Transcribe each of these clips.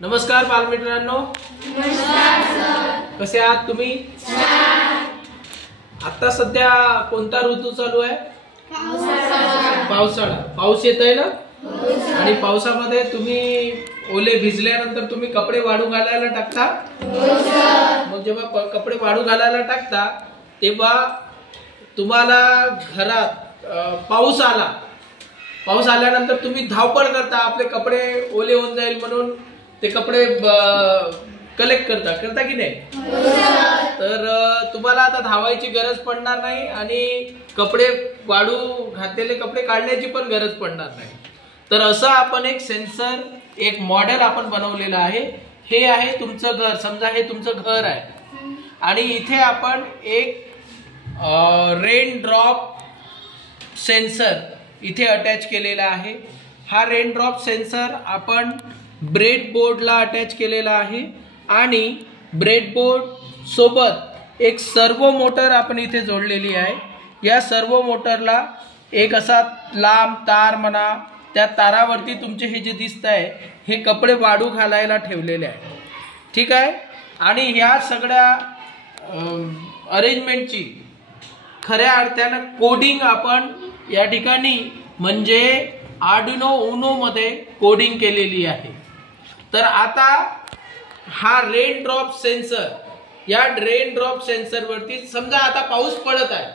नमस्कार बालमित्रांनो, कसे आहात तुम्ही? आता सध्या कोणता ऋतू चालू आहे? पावसाळा. पाऊस येतोय ना? आणि पावसामध्ये तुम्ही ओले भिजल्यानंतर तुम्ही कपडे वाळू घालायला टाकता? मग जेव्हा कपडे वाळू घालायला टाकता तेव्हा तुम्हाला घरात पाऊस आल्यानंतर तुम्ही धावपळ करता, आपले कपडे ओले होऊन जाईल म्हणून ते कपडे कलेक्ट करता की नाही? तर तुम्हाला आता धावायची गरज पडणार नाही आणि कपडे वाळू घातलेले कपडे काढण्याची पण गरज पडणार नाही. तर असं आपण एक सेन्सर, एक मॉडेल आपण बनवलेलं आहे. हे आहे तुमचं घर. समजा हे तुमचं घर आहे आणि इथे आपण एक रेन ड्रॉप सेन्सर इथे अटॅच केलेला आहे. हा रेन ड्रॉप सेन्सर आपण ब्रेड बोर्डला अटॅच केलेला आहे आणि ब्रेड बोर्ड सोबत एक सर्वो मोटर आपण इथे जोडलेली आहे. या सर्वो मोटरला एक असा लांब तार म्हणा, त्या तारावरती तुमचे हे जे दिसत आहे हे कपडे वाळू घालायला ठेवलेले आहे. ठीक आहे. आणि ह्या सगळ्या अरेंजमेंटची खऱ्या अर्थानं कोडिंग आपण या ठिकाणी म्हणजे आर्डिनो उनो मध्ये कोडिंग केलेली आहे. तर आता हा रेन ड्रॉप सेन्सर, या रेन ड्रॉप सेन्सर वरती समजा आता पाऊस पडत आहे.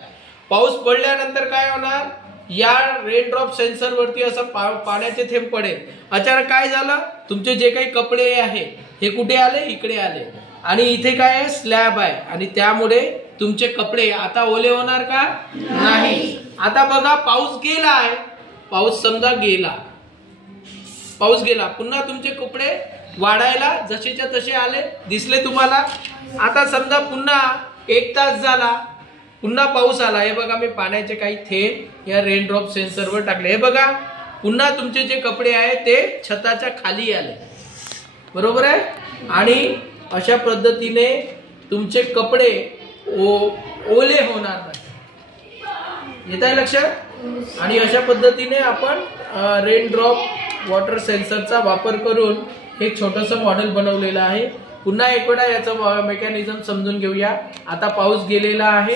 पाऊस पडल्यानंतर काय होणार? या रेन ड्रॉप सेन्सर वरती असं पाण्याचे थेंब पडेल. अचानक काय झालं? तुमचे जे काही कपडे आहे हे कुठे आले? इकडे आले. आणि इथे काय आहे? स्लॅब आहे. आणि त्यामुळे तुमचे कपडे आता ओले होणार का? नाही. आता बघा, पाऊस गेला आहे. पाऊस समजा गेला, पाऊस गेला, पुन्हा तुमचे कपडे वाढायला जसेच्या तसे आले, दिसले तुम्हाला? आता समजा पुन्हा 1 तास झाला, पुन्हा पाऊस आला. हे बघा, मी पाण्याचे काही थेंब या रेन ड्रॉप सेन्सरवर टाकले. हे बघा, पुन्हा तुमचे जे कपडे आहेत ते छताच्या खाली आले. बरोबर आहे? आणि अशा पद्धतीने तुमचे कपडे ओले होणार नाही. येत आहे लक्षात? आणि अशा पद्धतीने आपण रेन ड्रॉप वॉटर सेन्सरचा वापर करून एक छोटंसं मॉडेल बनवलेलं आहे. पुन्हा एक वेळा याचं मेकॅनिझम समजून घेऊया. आता पाऊस गेलेला आहे.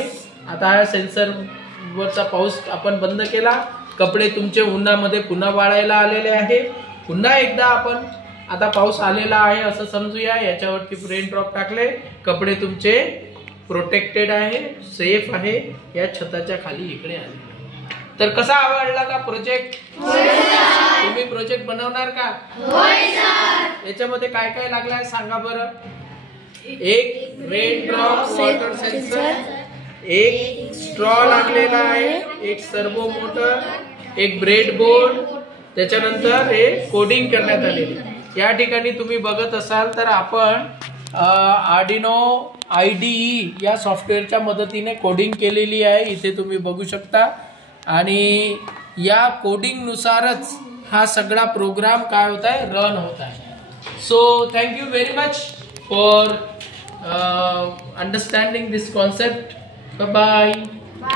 आता हा सेन्सरवरचा पाऊस आपण बंद केला. कपडे तुमचे उन्हामध्ये पुन्हा वाळायला आलेले आहे. पुन्हा एकदा आपण आता पाऊस आलेला आहे असं समजूया. याच्यावरती रेन ड्रॉप टाकले, कपडे तुमचे प्रोटेक्टेड आहे, सेफ आहे, या छताच्या खाली इकडे आले. तर कसा आवडला का प्रोजेक्ट? तुम्ही प्रोजेक्ट बनवणार का? याच्यामध्ये काय काय लागलं आहे सांगा बरं. एक रेन ड्रॉप वॉटर सेन्सर, एक स्ट्रॉ लागलेला आहे, एक सर्वो मोटर, एक ब्रेड बोर्ड, त्याच्यानंतर हे कोडिंग करण्यात आलेले. या ठिकाणी तुम्ही बघत असाल तर आपण आर्डिनो IDE या सॉफ्टवेअरच्या मदतीने कोडिंग केलेली आहे. इथे तुम्ही बघू शकता. आणि या कोडिंग नुसारच हा सगळा प्रोग्राम काय होत आहे? रन होत आहे. So thank you very much for understanding this concept. Bye bye.